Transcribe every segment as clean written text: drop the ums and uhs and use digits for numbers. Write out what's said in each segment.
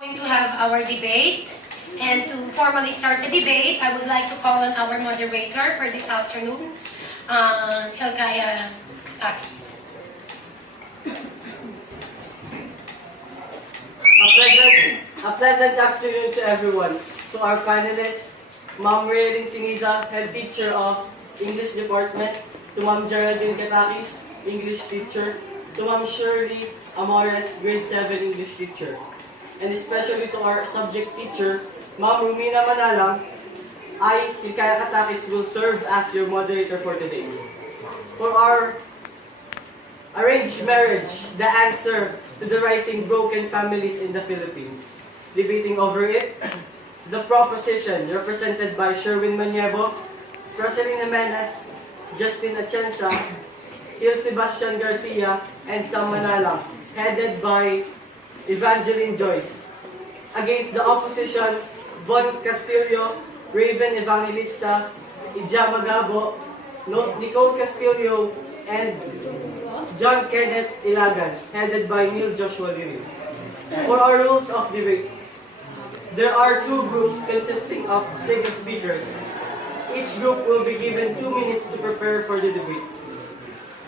Going to have our debate, and to formally start the debate, I would like to call on our moderator for this afternoon, Helgaya Takis. A pleasant afternoon to everyone. To our panelists, Ma'am Raylin Siniza, Head Teacher of English Department, to Ma'am Geraldine Katakis, English Teacher, to Ma'am Shirley Amores, Grade 7 English Teacher, and especially to our subject teacher, Ma'am Rumina Manalang. I, Hilkaya Katakis, will serve as your moderator for today. For our arranged marriage, the answer to the rising broken families in the Philippines. Debating over it, the proposition represented by Sherwin Maniebo, Rosalina Menas, Justin Atienza, Il Sebastian Garcia, and Sam Manalang, headed by Evangeline Joyce. Against the opposition, Von Castillo, Raven Evangelista, Ija Magabo, Nicole Castillo, and John Kenneth Ilagan, headed by Neil Joshua Lirio. For our rules of debate, there are two groups consisting of 6 speakers. Each group will be given 2 minutes to prepare for the debate.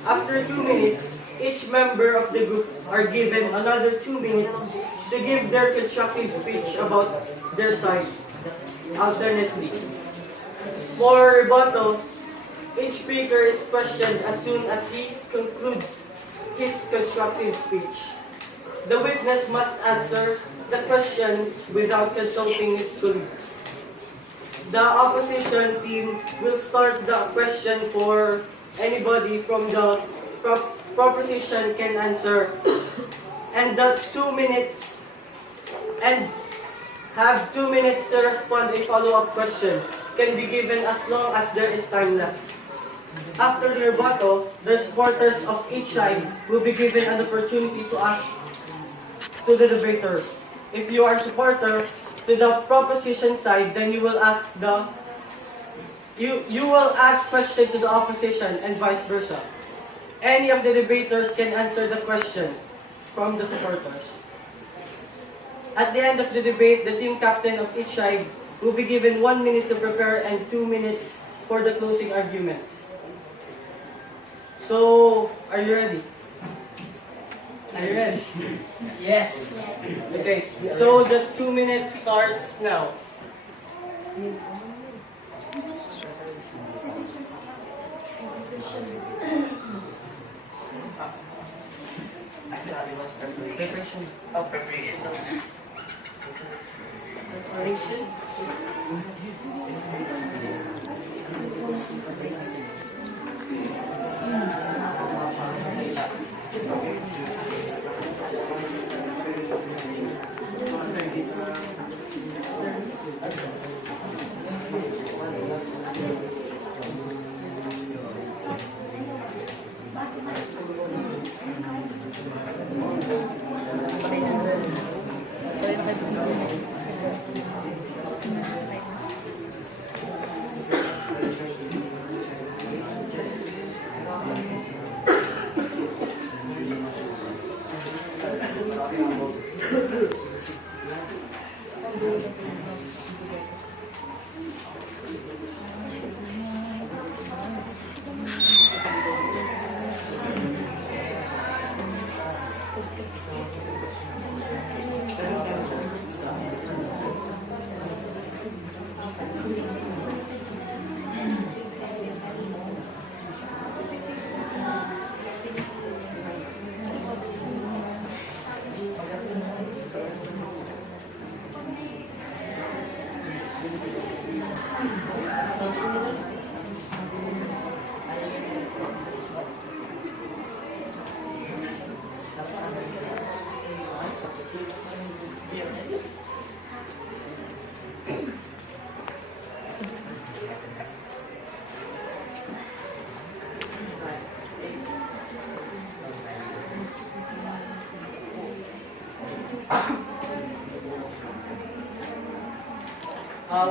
After 2 minutes, each member of the group are given another 2 minutes to give their constructive speech about their side, alternately. For rebuttal, each speaker is questioned as soon as he concludes his constructive speech. The witness must answer the questions without consulting his colleagues. The opposition team will start the question for anybody from the proposition can answer, and the 2 minutes and have 2 minutes to respond a follow-up question can be given as long as there is time left. After the rebuttal, the supporters of each side will be given an opportunity to ask to the debaters. If you are a supporter to the proposition side, then you will ask question to the opposition and vice versa. Any of the debaters can answer the question from the supporters. At the end of the debate, the team captain of each side will be given 1 minute to prepare and 2 minutes for the closing arguments. So, are you ready? Are you ready? Yes. Okay, so the 2 minutes starts now. I sabi was preparation. Preparation. Oh, preparation. Preparation.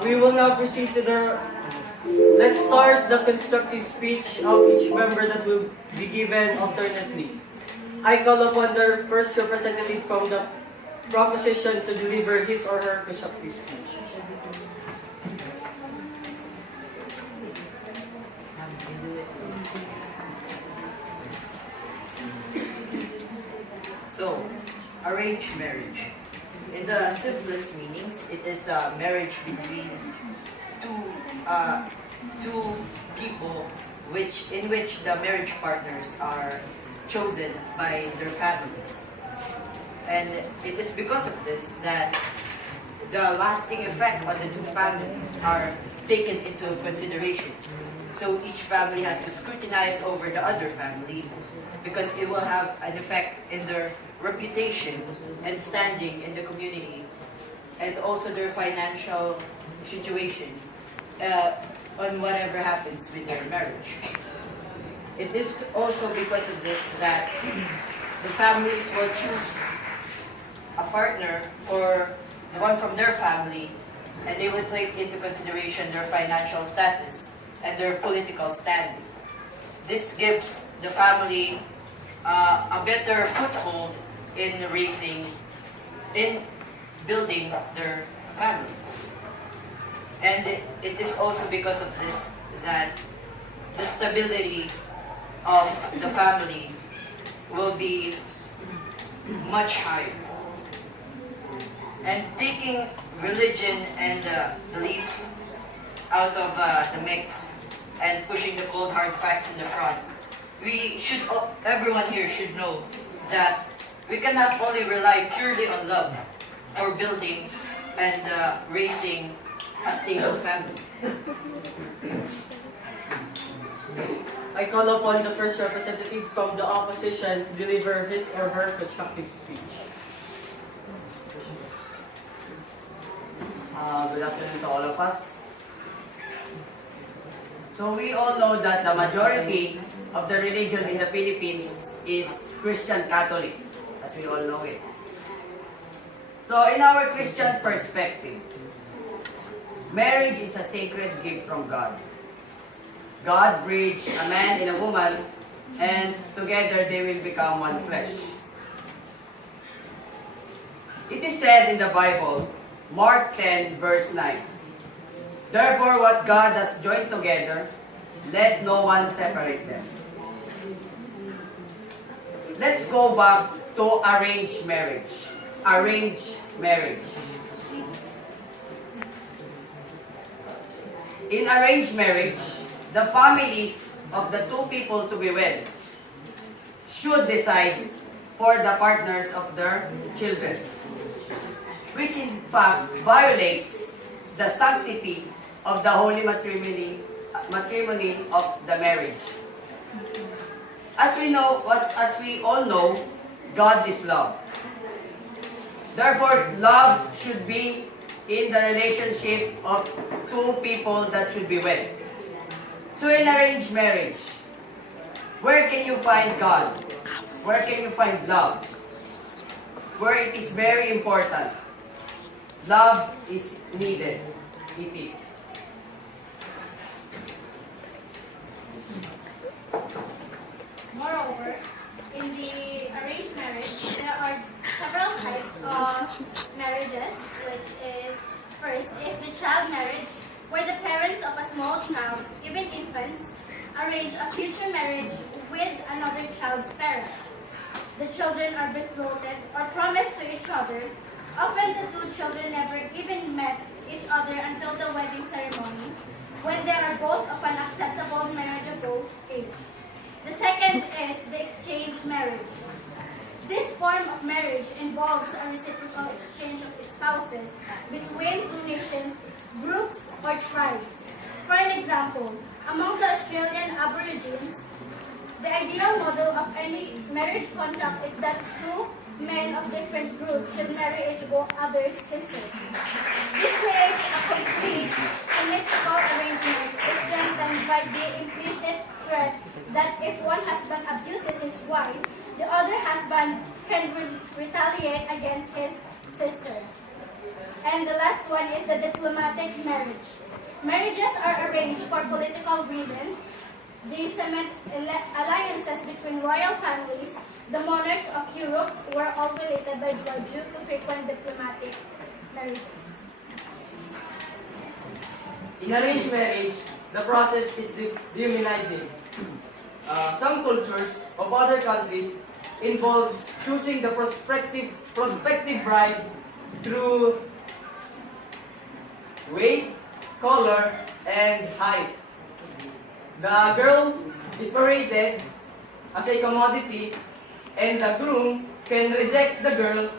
We will now proceed to let's start the constructive speech of each member that will be given alternately. I call upon the first representative from the proposition to deliver his or her presumptive speech. So, arranged marriage. In the simplest meanings, it is a marriage between two people in which the marriage partners are chosen by their families. And it is because of this that the lasting effect on the two families are taken into consideration. So each family has to scrutinize over the other family because it will have an effect in their reputation and standing in the community, and also their financial situation on whatever happens with their marriage. It is also because of this that the families will choose a partner or the one from their family, and they will take into consideration their financial status and their political standing. This gives the family a better foothold in building their family. And it is also because of this that the stability of the family will be much higher. And taking religion and beliefs out of the mix and pushing the cold hard facts in the front, everyone here should know that we cannot only rely purely on love for building and raising a stable family. I call upon the first representative from the opposition to deliver his or her constructive speech. Good afternoon to all of us. So we all know that the majority of the religion in the Philippines is Christian Catholic, as we all know it. So in our Christian perspective, marriage is a sacred gift from God. God breathed a man and a woman, and together they will become one flesh. It is said in the Bible, Mark 10 verse 9, "Therefore what God has joined together, let no one separate them." Let's go back to arranged marriage. Arranged marriage. In arranged marriage, the families of the two people to be wed should decide for the partners of their children, which in fact violates the sanctity of the holy matrimony of the marriage. As we all know, God is love. Therefore, love should be in the relationship of two people that should be wed. So in arranged marriage, where can you find God? Where can you find love? Where it is very important. Love is needed. It is. Moreover, in the arranged marriage, there are several types of marriages, which is, first is the child marriage, where the parents of a small child, even infants, arrange a future marriage with another child's parents. The children are betrothed or promised to each other. Often the two children never even met each other until the wedding ceremony, when they are both of an acceptable marriageable age. The second is the exchange marriage. This form of marriage involves a reciprocal exchange of spouses between two nations, groups, or tribes. For an example, among the Australian Aborigines, the ideal model of any marriage contract is that two men of different groups should marry each other's sisters. This creates a complete symmetrical arrangement strengthened by the implicit threat that if one husband abuses his wife, the other husband can retaliate against his sister. And the last one is the diplomatic marriage. Marriages are arranged for political reasons. They cement alliances between royal families. The monarchs of Europe were all related by blood due to frequent diplomatic marriages. In arranged marriage, the process is dehumanizing. Some cultures of other countries involves choosing the prospective bride through weight, color, and height. The girl is paraded as a commodity, and the groom can reject the girl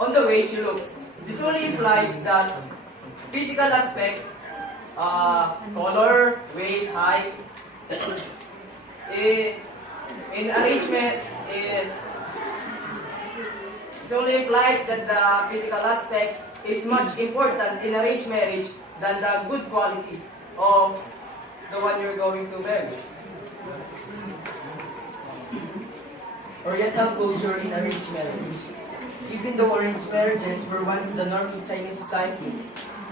on the way she looks. This only implies that physical aspect, color, weight, height, in arrangement, it only implies that the physical aspect is much important in arranged marriage than the good quality of the one you're going to marry. Oriental culture in arranged marriage. Even though arranged marriages were once the norm in Chinese society,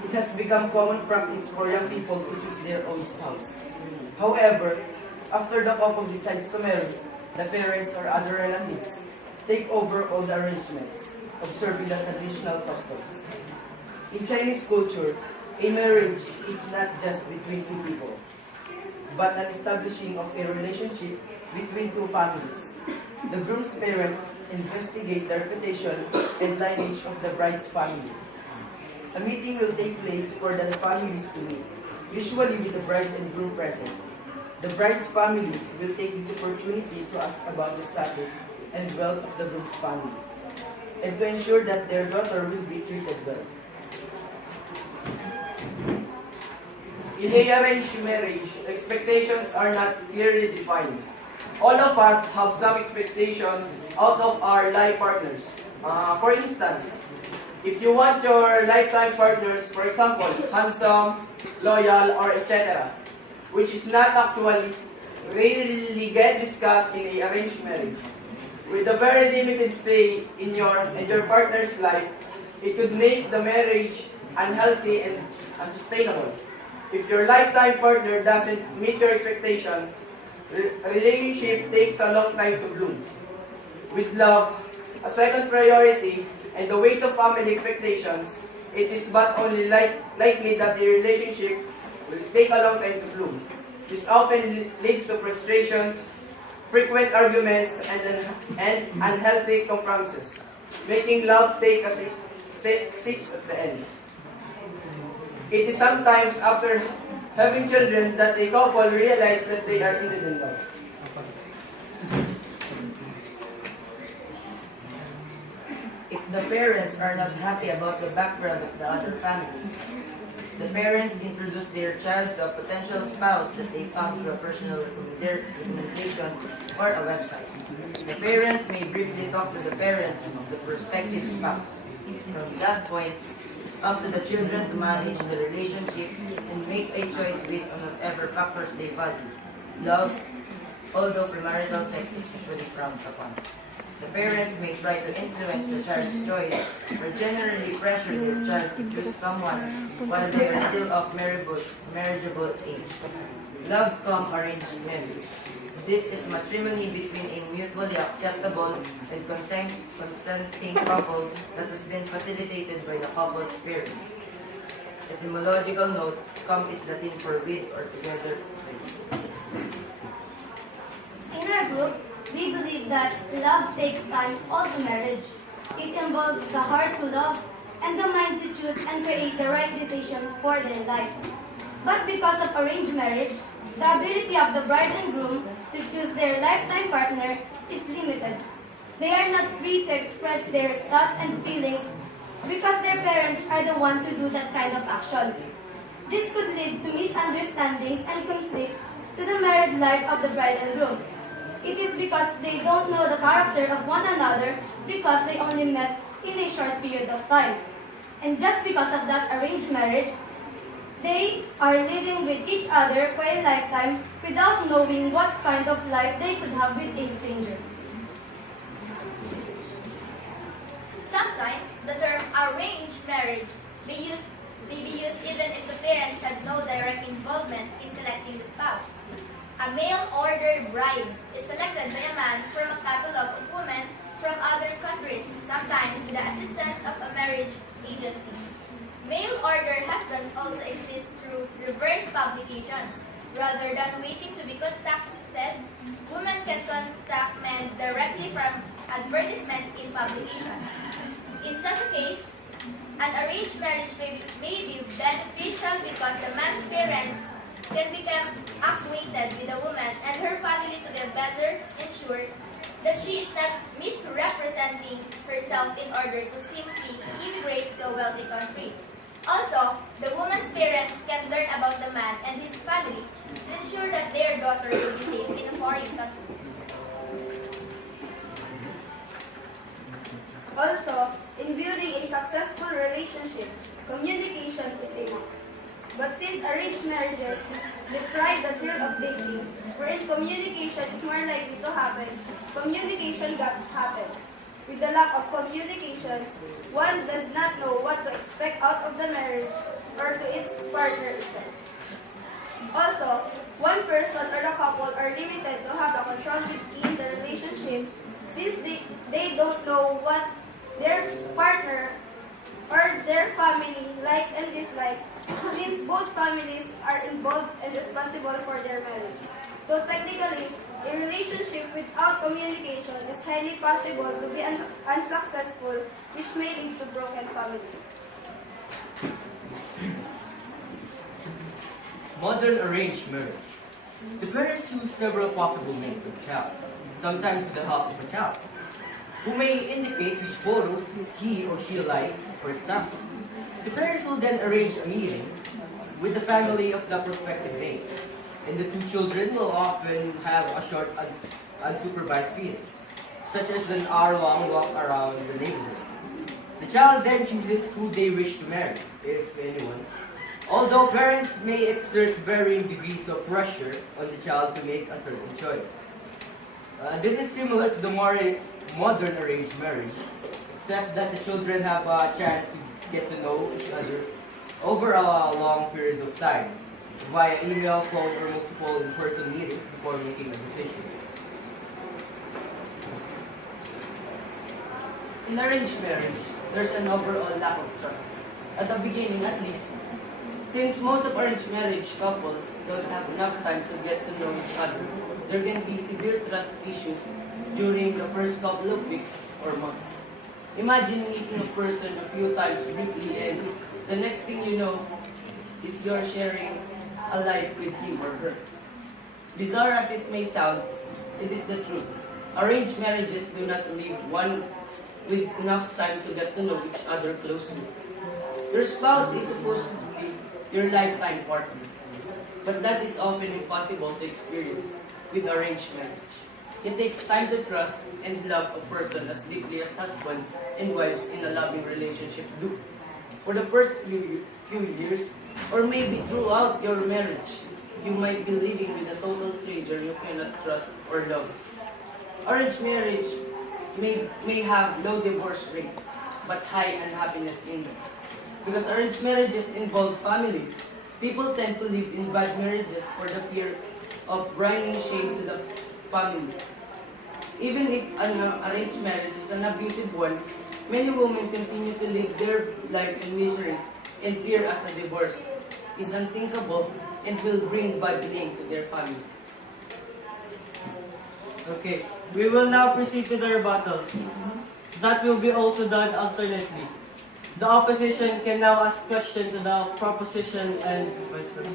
it has become common practice for young people to choose their own spouse. However, after the couple decides to marry, the parents or other relatives take over all the arrangements, observing the traditional customs. In Chinese culture, a marriage is not just between two people, but an establishing of a relationship between two families. The groom's parents investigate the reputation and lineage of the bride's family. A meeting will take place for the families to meet, usually with the bride and groom present. The bride's family will take this opportunity to ask about the status and wealth of the groom's family, and to ensure that their daughter will be treated well. In a arranged marriage, expectations are not clearly defined. All of us have some expectations out of our life partners. For instance, if you want your lifetime partners, for example, handsome, loyal, or etc., which is not actually rarely get discussed in a arranged marriage. With a very limited say in your partner's life, it could make the marriage unhealthy and unsustainable. If your lifetime partner doesn't meet your expectation, relationship takes a long time to bloom. With love, a second priority, and the weight of family expectations, it is but only likely that the relationship will take a long time to bloom. This often leads to frustrations, frequent arguments, and unhealthy compromises, making love take a seat at the end. It is sometimes after having children that a couple realize that they are indeed in love. If the parents are not happy about the background of the other family, the parents introduce their child to a potential spouse that they found through a personal recommendation or a website. The parents may briefly talk to the parents of the prospective spouse. From that point, it's up to the children to manage the relationship and make a choice based on whatever factors they value. Love, although premarital sex is usually frowned upon. The parents may try to influence the child's choice or generally pressure their child to choose someone while they are still of marriageable age. Love cum arranged marriage. This is matrimony between a mutually acceptable and consenting couple that has been facilitated by the couple's parents. Etymological note, cum is Latin for with or together with. In our group, we believe that love takes time, also marriage. It involves the heart to love and the mind to choose and create the right decision for their life. But because of arranged marriage, the ability of the bride and groom to choose their lifetime partner is limited. They are not free to express their thoughts and feelings because their parents are the one to do that kind of action. This could lead to misunderstandings and conflict to the married life of the bride and groom. It is because they don't know the character of one another because they only met in a short period of time. And just because of that arranged marriage, they are living with each other for a lifetime without knowing what kind of life they could have with a stranger. Sometimes the term arranged marriage may be used even if the parents had no direct involvement in selecting the spouse. A mail-order bride is selected by a man from a catalog of women from other countries, sometimes with the assistance of a marriage agency. Mail-order husbands also exist through reverse publications. Rather than waiting to be contacted, women can contact men directly from advertisements in publications. In such a case, an arranged marriage may be beneficial because the man's parents can become acquainted with the woman and her family to get better ensured that she is not misrepresenting herself in order to simply immigrate to a wealthy country. Also, the woman's parents can learn about the man and his family to ensure that their daughter will be safe in a foreign country. Also, in building a successful relationship, communication is a must. But since arranged marriages deprive the thrill of dating, wherein communication is more likely to happen, communication gaps happen. With the lack of communication, one does not know what to expect out of the marriage or to its partner itself. Also, one person or a couple are limited to have the control in the relationship since they don't know what their partner or their family likes and dislikes since both families are involved and responsible for their marriage. So technically, a relationship without communication is highly possible to be unsuccessful, which may lead to broken families. Modern arranged marriage. The parents choose several possible names for the child, sometimes with the help of a child, who may indicate which photos he or she likes, for example. The parents will then arrange a meeting with the family of the prospective mate, and the two children will often have a short unsupervised meeting, such as an hour-long walk around the neighborhood. The child then chooses who they wish to marry, if anyone, although parents may exert varying degrees of pressure on the child to make a certain choice. This is similar to the more modern arranged marriage, except that the children have a chance to get to know each other over a long period of time, via email, phone, or multiple in-person meetings before making a decision. In arranged marriage, there's an overall lack of trust. At the beginning, at least, since most of arranged marriage couples don't have enough time to get to know each other, there can be severe trust issues during the first couple of weeks or months. Imagine meeting a person a few times briefly and the next thing you know is you're sharing a life with him or her. Bizarre as it may sound, it is the truth. Arranged marriages do not leave one with enough time to get to know each other closely. Your spouse is supposed to be your lifetime partner, but that is often impossible to experience with arranged marriage. It takes time to trust and love a person as deeply as husbands and wives in a loving relationship do. For the first few years, or maybe throughout your marriage, you might be living with a total stranger you cannot trust or love. Arranged marriage may have low divorce rate, but high unhappiness index. Because arranged marriages involve families, people tend to live in bad marriages for the fear of bringing shame to the family. Even if an arranged marriage is an abusive one, many women continue to live their life in misery and fear as a divorce is unthinkable and will bring bad name to their families. Okay, we will now proceed to the rebuttals. That will be also done alternately. The opposition can now ask questions to the proposition and vice versa.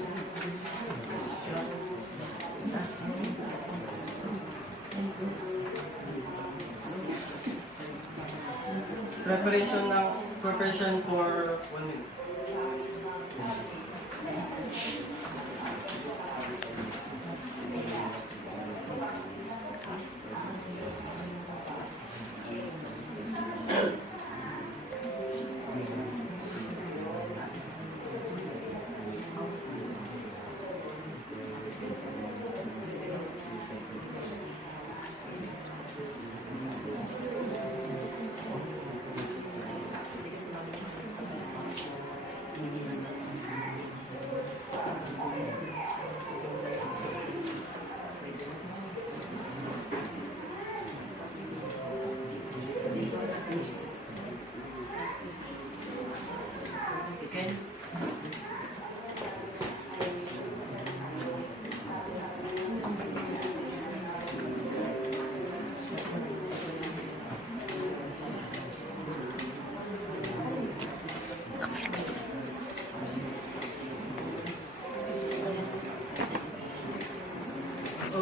Preparation for 1 minute.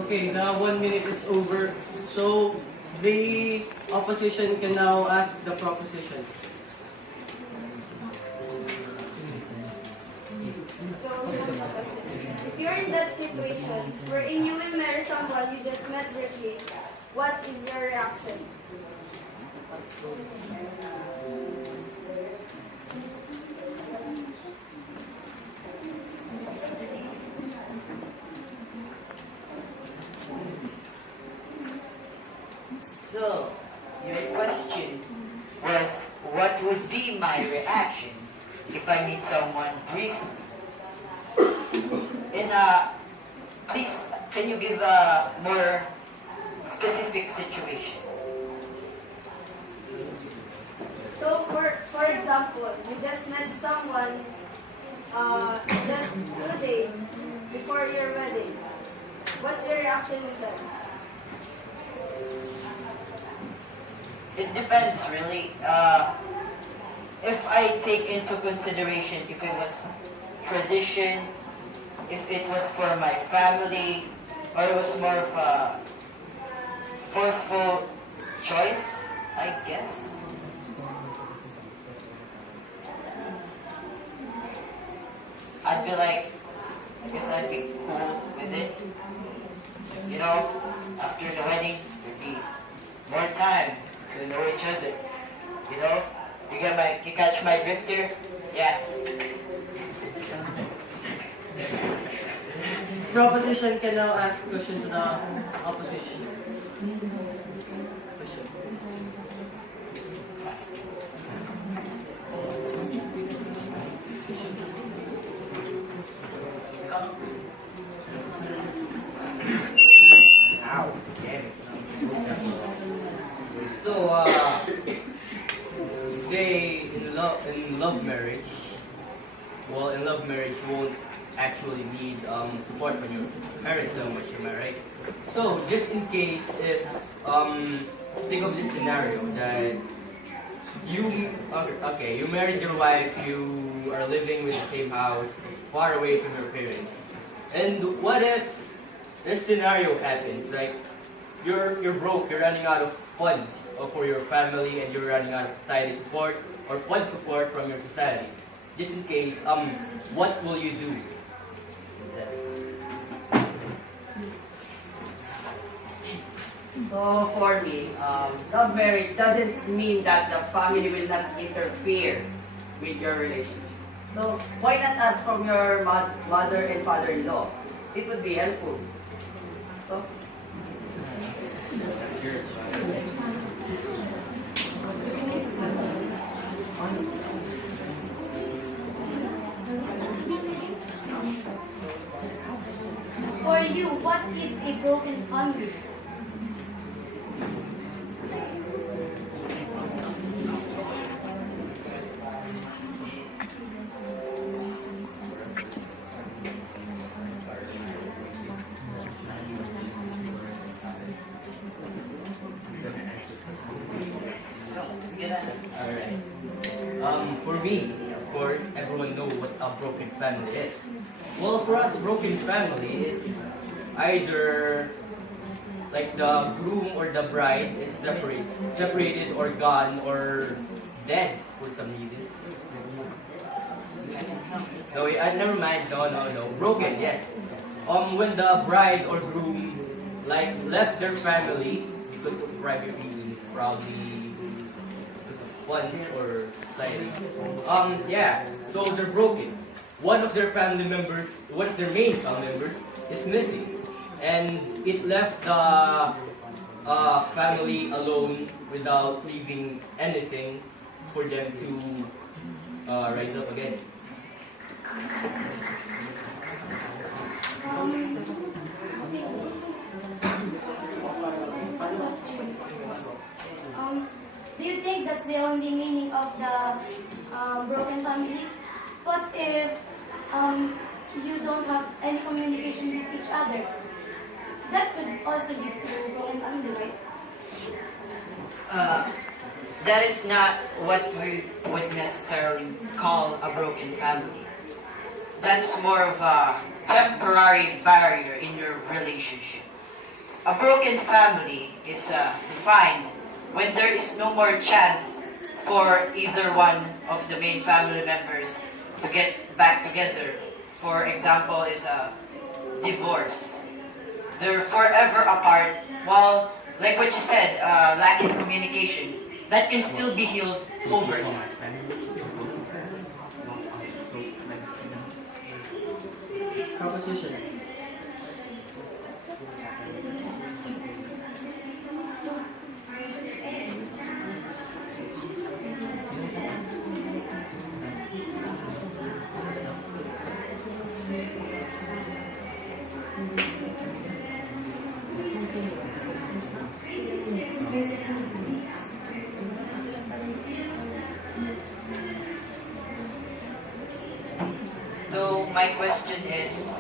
Okay, now 1 minute is over. So the opposition can now ask the proposition. So, if you're in that situation wherein you will marry someone you just met briefly, what is your reaction? So, your question was, what would be my reaction if I meet someone briefly? In please, can you give a more specific situation? So, for example, you just met someone just 2 days before your wedding. What's your reaction with them? It depends, really. If I take into consideration if it was tradition, if it was for my family, or it was more of a forceful choice, I guess. I'd be like, I guess I'd be cool with it. You know, after the wedding, there'd be more time to know each other. You know, you catch my drift here? Yeah. Proposition can now ask question to the opposition. Question. Ow, damn it. So, you say in love marriage, well, in love marriage you won't actually need support from your parents so much, am I right? So, just in case if, think of this scenario that you married your wife, you are living with the same house, far away from your parents. And what if this scenario happens, like you're broke, you're running out of funds for your family, and you're running out of society support or fund support from your society. Just in case, what will you do? So for me, love marriage doesn't mean that the family will not interfere with your relationship. So why not ask from your mother and father-in-law? It would be helpful. So, For you, what is a broken family? Alright. For me, of course, everyone knows what a broken family is. Well, for us, a broken family is either like the groom or the bride is separated or gone or dead for some reason. No, never mind. No. Broken, yes. When the bride or groom like left their family because of private reasons, probably because of funds or society. Yeah. So they're broken. One of their main family members is missing, and it left the family alone without leaving anything for them to rise up again. Do you think that's the only meaning of the broken family? What if you don't have any communication with each other? That could also lead to broken family, right? That is not what we would necessarily call a broken family. That's more of a temporary barrier in your relationship. a broken family is defined when there is no more chance for either one of the main family members to get back together. For example, is a divorce. They're forever apart, while, like what you said, lacking communication, that can still be healed over time. Proposition. So my question is,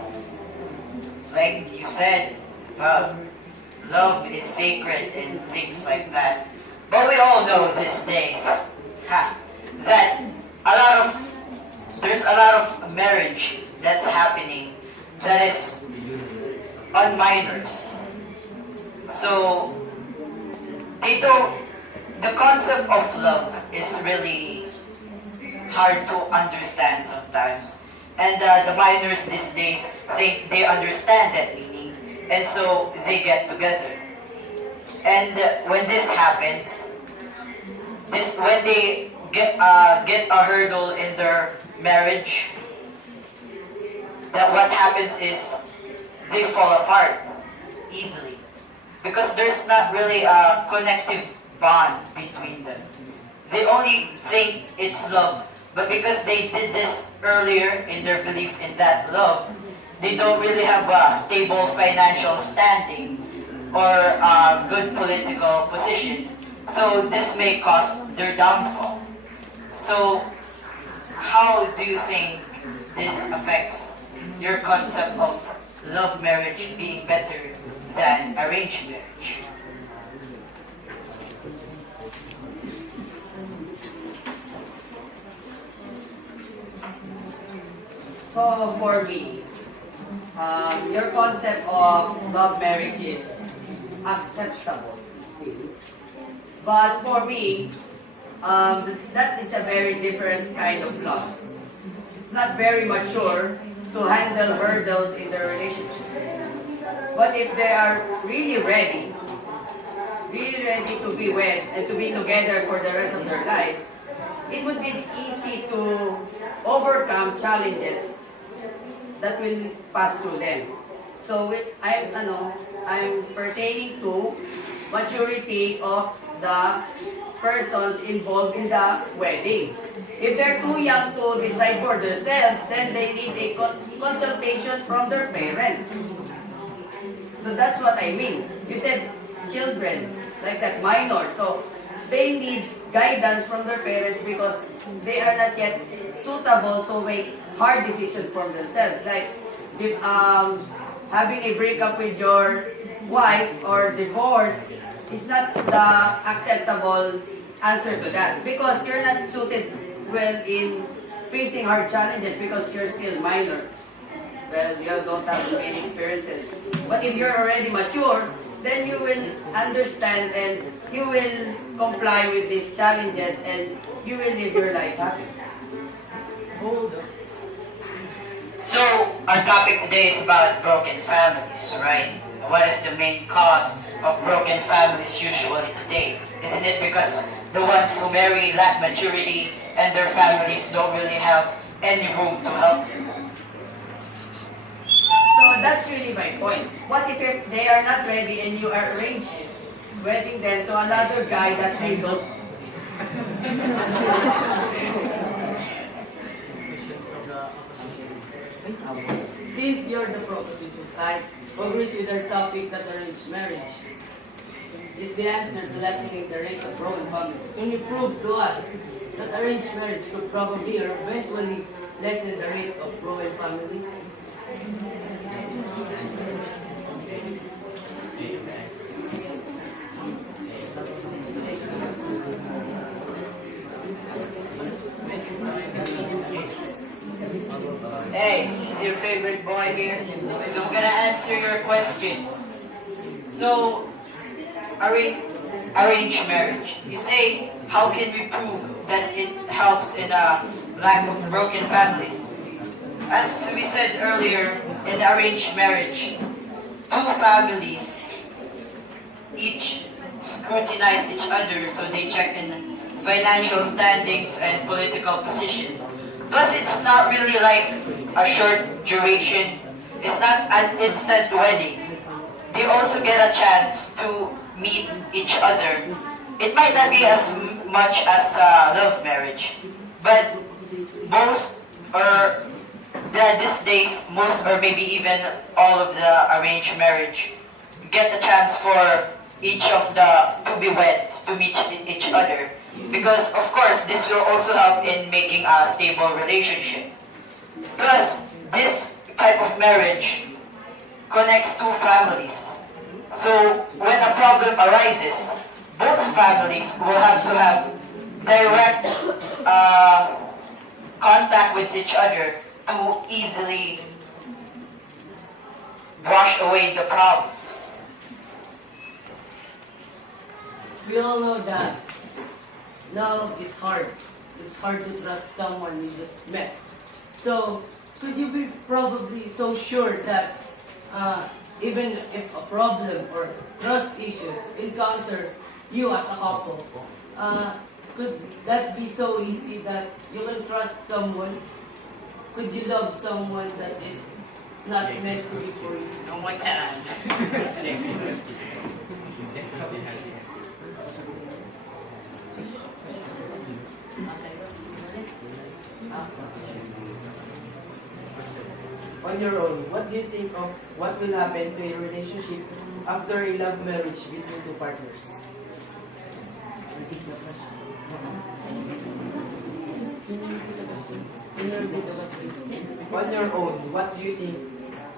like you said, love is sacred and things like that. But we all know these days that there's a lot of marriage that's happening that is on minors. So the concept of love is really hard to understand sometimes. And the minors these days think they understand that meaning, and so they get together. And when this happens, when they get a hurdle in their marriage, that what happens is they fall apart easily because there's not really a connective bond between them. They only think it's love. But because they did this earlier in their belief in that love, they don't really have a stable financial standing or a good political position. So this may cause their downfall. So how do you think this affects your concept of love marriage being better than arranged marriage? So for me, your concept of love marriage is acceptable, it seems. But for me, that is a very different kind of love. It's not very mature to handle hurdles in their relationship. But if they are really ready to be wed and to be together for the rest of their life, it would be easy to overcome challenges that will pass through them. So I'm pertaining to maturity of the persons involved in the wedding. If they're too young to decide for themselves, then they need a consultation from their parents. So that's what I mean. You said children, like that, minor. So they need guidance from their parents because they are not yet suitable to make hard decisions for themselves. Like if, having a breakup with your wife or divorce is not the acceptable answer to that because you're not suited well in facing hard challenges because you're still minor. Well, you don't have many experiences. But if you're already mature, then you will understand and you will comply with these challenges and you will live your life happy. So, our topic today is about broken families, right? What is the main cause of broken families usually today? Isn't it because the ones who marry lack maturity and their families don't really have any room to help them? So that's really my point. What if they are not ready and you arrange wedding them to another guy that they don't? Since you're the proposition side, agrees with our topic that arranged marriage is the answer to lessening the rate of broken families. Can you prove to us that arranged marriage could probably or eventually lessen the rate of broken families? Hey, he's your favorite boy here. So I'm gonna answer your question. So, arranged marriage. You say, how can we prove that it helps in a lack of broken families? As we said earlier, in arranged marriage, two families each scrutinize each other, so they check in financial standings and political positions. Plus, it's not really like a short duration. It's not an instant wedding. They also get a chance to meet each other. It might not be as much as love marriage, but most or these days, most or maybe even all of the arranged marriage get a chance for each of the to-be-weds to meet each other. Because of course, this will also help in making a stable relationship. Plus, this type of marriage connects two families. So when a problem arises, both families will have to have direct contact with each other to easily brush away the problem. We all know that love is hard. It's hard to trust someone you just met. So, could you be probably so sure that even if a problem or trust issues encounter you as a couple, could that be so easy that you can trust someone? Could you love someone that is not meant to be for you? Oh my God. On your own, what do you think of what will happen to a relationship after a love marriage between two partners? On your own, what do you think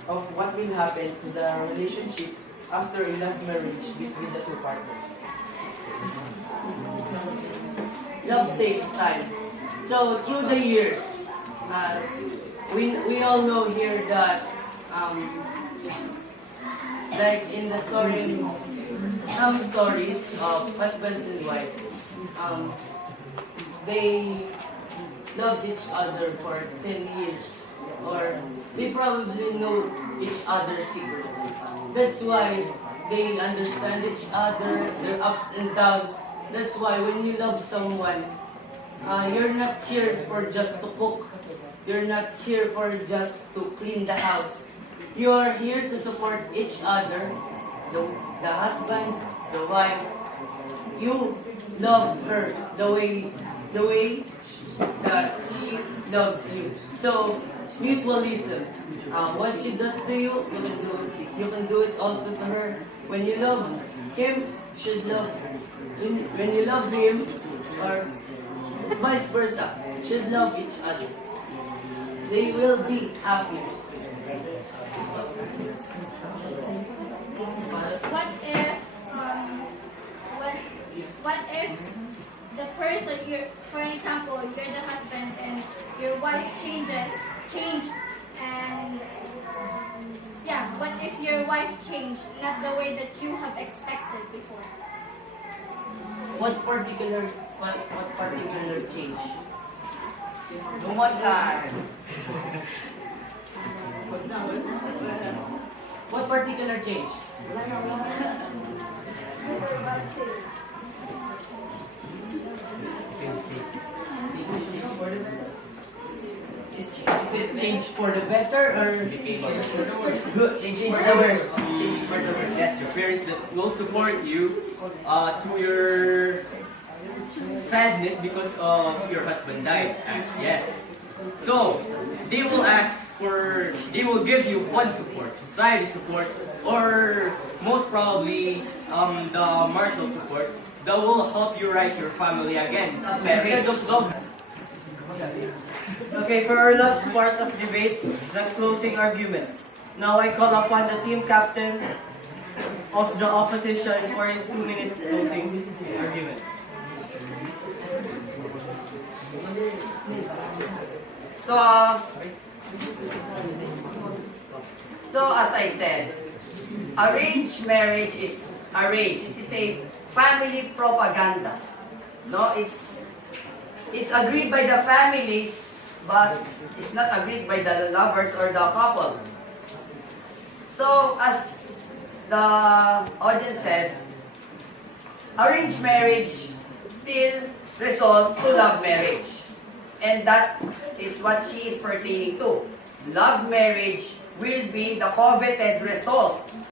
of what will happen to the relationship after a love marriage between the two partners? Love takes time. So through the years, we all know here that like in the story, some stories of husbands and wives, they loved each other for 10 years, or they probably know each other's secrets. That's why they understand each other, their ups and downs. That's why when you love someone, you're not here for just to cook. You're not here for just to clean the house. You are here to support each other, the husband, the wife. You love her the way that she loves you. So mutualism. What she does to you, you can do it also to her. When you love him, should love. When you love him, or vice versa, should love each other. They will be happy. What if, what if the person for example, you're the husband and your wife changed, and yeah, what if your wife changed, not the way that you have expected before? What particular change? One more time. What particular change? Is it change for the better or change for the worse? Good. Change for the worse. Change for the worse. Yes, your parents that will support you through your sadness because of your husband died. Yes. So they will give you one support, society support, or most probably the martial support that will help you rise your family again. Instead of love. Okay, for our last part of debate, the closing arguments. Now I call upon the team captain of the opposition for his 2 minutes closing argument. So as I said, arranged marriage is arranged. It is a family propaganda. No, it's agreed by the families, but it's not agreed by the lovers or the couple. So, as the audience said, arranged marriage still result to love marriage. And that is what she is pertaining to. Love marriage will be the coveted result